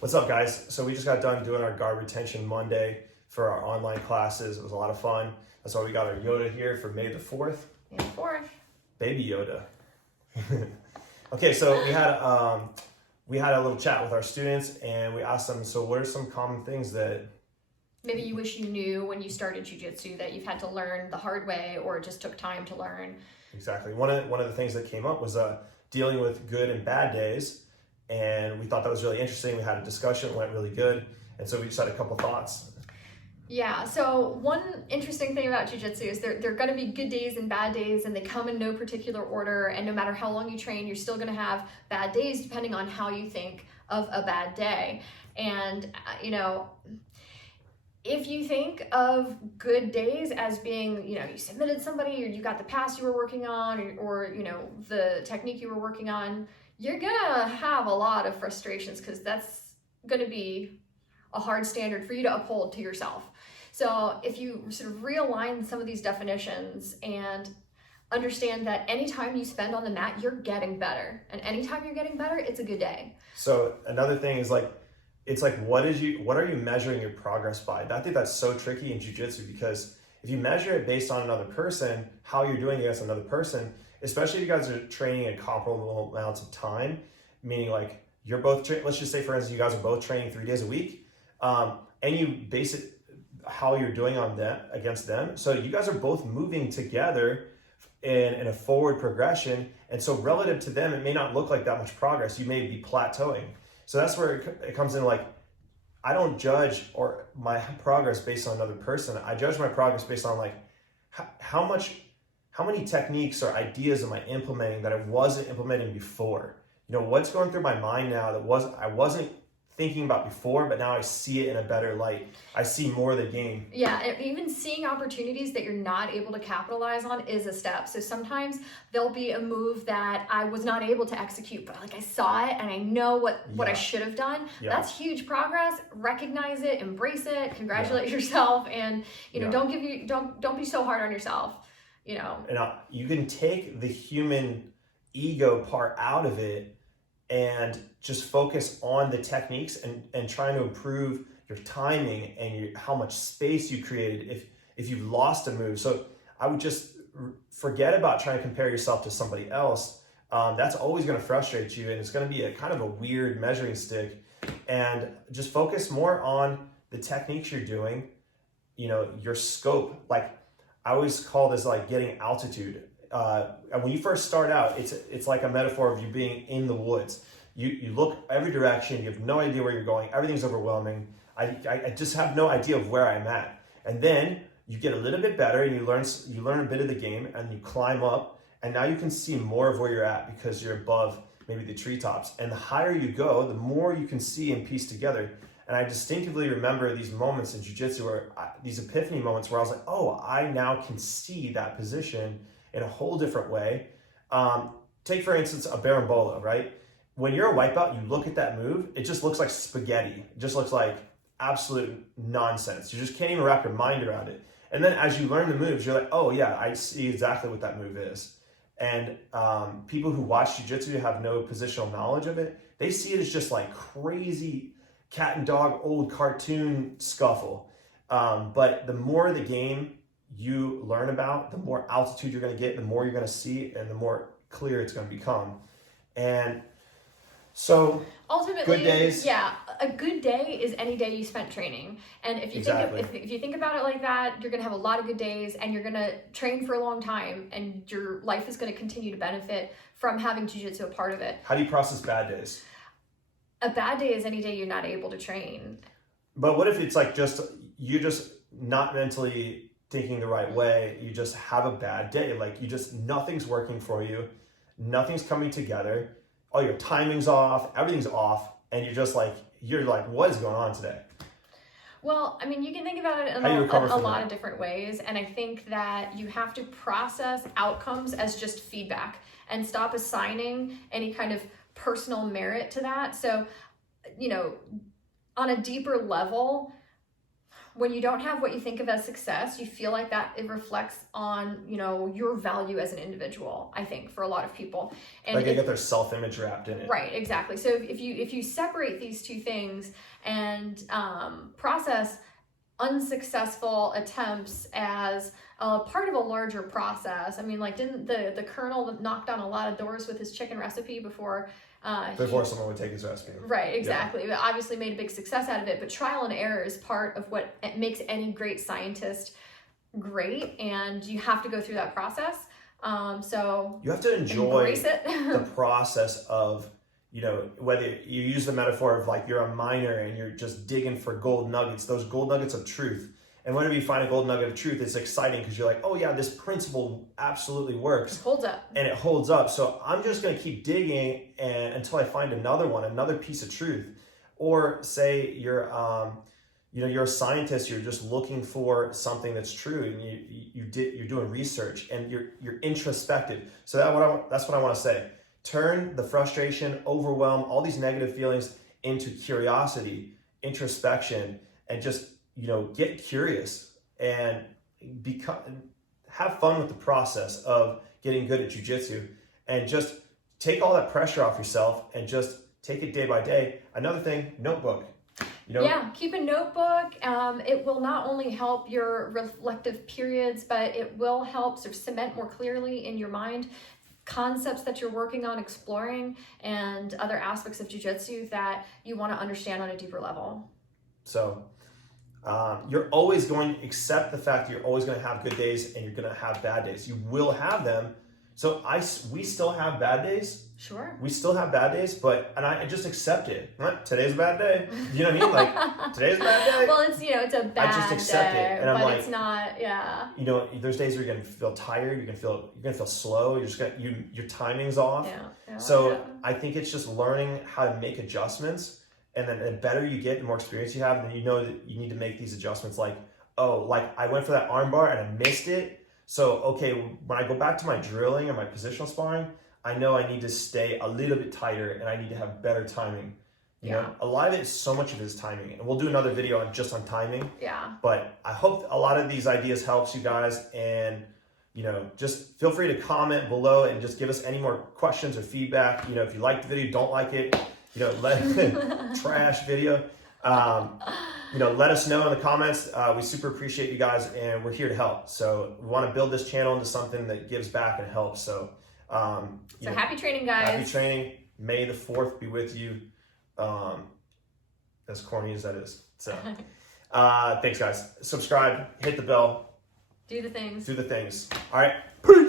What's up, guys? So we just got done doing our guard retention Monday for our online classes. It was a lot of fun. That's why we got our Yoda here for May the 4th. May the 4th. Baby Yoda. Okay, so we had a little chat with our students and we asked them, so what are some common things that Maybe you wish you knew when you started jiu-jitsu that you've had to learn the hard way or it just took time to learn? exactly? One of the things that came up was dealing with good and bad days. And we thought that was really interesting. We had a discussion, it went really good. And so we just had a couple thoughts. Yeah, so one interesting thing about jiu-jitsu is there are going to be good days and bad days, and they come in no particular order, and no matter how long you train, you're still going to have bad days depending on how you think of a bad day. And, if you think of good days as being, you submitted somebody or you got the pass you were working on or the technique you were working on, you're gonna have a lot of frustrations because that's gonna be a hard standard for you to uphold to yourself. So if you sort of realign some of these definitions and understand that anytime you spend on the mat, you're getting better. And anytime you're getting better, it's a good day. So another thing is what are you measuring your progress by? I think that's so tricky in jiu-jitsu because if you measure it based on another person, how you're doing against another person, especially if you guys are training at comparable amounts of time, meaning like you're both, let's just say for instance, you guys are both training 3 days a week, and you base it how you're doing on them against them. So you guys are both moving together in a forward progression. And so relative to them, it may not look like that much progress. You may be plateauing. So that's where it comes in. Like, I don't judge my progress based on another person. I judge my progress based on like how many techniques or ideas am I implementing that I wasn't implementing before? What's going through my mind now that I wasn't thinking about before, but now I see it in a better light. I see more of the game. Yeah, and even seeing opportunities that you're not able to capitalize on is a step. So sometimes there'll be a move that I was not able to execute, but like I saw it and I know what I should have done. Yeah. That's huge progress. Recognize it, embrace it, congratulate yourself, and don't be so hard on yourself. And you can take the human ego part out of it and just focus on the techniques and trying to improve your timing and how much space you created if you've lost a move. So I would just forget about trying to compare yourself to somebody else. That's always going to frustrate you, and it's going to be a kind of a weird measuring stick. And just focus more on the techniques you're doing, your scope. Like, I always call this like getting altitude. And when you first start out, it's like a metaphor of you being in the woods. You look every direction, you have no idea where you're going, everything's overwhelming. I just have no idea of where I'm at. And then you get a little bit better and you learn a bit of the game and you climb up, and now you can see more of where you're at because you're above maybe the treetops. And the higher you go, the more you can see and piece together. And I distinctively remember these moments in jiu-jitsu these epiphany moments where I was like, oh, I now can see that position in a whole different way. Take for instance a berimbolo, right? When you're a white belt, you look at that move, it just looks like spaghetti. It just looks like absolute nonsense. You just can't even wrap your mind around it. And then as you learn the moves, you're like, oh yeah, I see exactly what that move is. And people who watch jiu-jitsu have no positional knowledge of it, they see it as just like crazy cat and dog old cartoon scuffle. But the more the game you learn about, the more altitude you're going to get, the more you're going to see, and the more clear it's going to become. And so ultimately, good days. Yeah, a good day is any day you spent training. And if you if you think about it like that, you're going to have a lot of good days, and you're going to train for a long time, and your life is going to continue to benefit from having jiu-jitsu a part of it. How do you process bad days? A bad day is any day you're not able to train. But what if it's like you're just not mentally thinking the right way, you just have a bad day, like nothing's working for you, nothing's coming together, all your timing's off, everything's off, and you're like, what is going on today? Well, I mean, you can think about it in a lot of different ways, and I think that you have to process outcomes as just feedback and stop assigning any kind of personal merit to that. So, on a deeper level, when you don't have what you think of as success, you feel like that it reflects on, you know, your value as an individual, I think, for a lot of people. And like they get their self-image wrapped in it. Right, exactly. So if you separate these two things and process unsuccessful attempts as part of a larger process. I mean, like, didn't the Colonel knock down a lot of doors with his chicken recipe before someone would take his recipe? Right, exactly. But obviously made a big success out of it. But trial and error is part of what makes any great scientist great, and you have to go through that process. So you have to enjoy embrace it. the process of, you know, whether you use the metaphor of like you're a miner and you're just digging for gold nuggets, those gold nuggets of truth. And whenever you find a gold nugget of truth, it's exciting because you're like, oh yeah, this principle absolutely works. It holds up. And it holds up. So I'm just going to keep digging until I find another one, another piece of truth. Or say you're, you know, you're a scientist, you're just looking for something that's true, and you're doing research and you're introspective. So that's what I want to say. Turn the frustration, overwhelm, all these negative feelings into curiosity, introspection, and just, you know, get curious and have fun with the process of getting good at jiu-jitsu, and just take all that pressure off yourself and just take it day by day. Another thing, notebook. You know? Yeah, keep a notebook. It will not only help your reflective periods, but it will help sort of cement more clearly in your mind concepts that you're working on exploring and other aspects of jiu-jitsu that you want to understand on a deeper level. So you're always going to accept the fact that you're always going to have good days and you're going to have bad days. You will have them. So we still have bad days. Sure. We still have bad days, but I just accept it. Today's a bad day. You know what I mean? Like, today's a bad day. Well, it's, you know, it's a bad day. I just accept it, and I'm like, it's not. Yeah. You know, there's days where you're gonna feel tired. You're gonna feel slow. Your timing's off. Yeah. So I think it's just learning how to make adjustments, and then the better you get, the more experience you have, then you know that you need to make these adjustments. Like, oh, like I went for that arm bar and I missed it. So okay, when I go back to my drilling or my positional sparring, I know I need to stay a little bit tighter and I need to have better timing. You know, a lot of it is so much of it is timing, and we'll do another video on timing. Yeah. But I hope a lot of these ideas helps you guys, and you know, just feel free to comment below and just give us any more questions or feedback. You know, if you like the video, don't like it, you know, trash video. You know, let us know in the comments. We super appreciate you guys, and we're here to help. So we want to build this channel into something that gives back and helps. So, happy training, guys. Happy training. May the 4th be with you. As corny as that is. So, thanks, guys. Subscribe, hit the bell. Do the things. All right. Peace.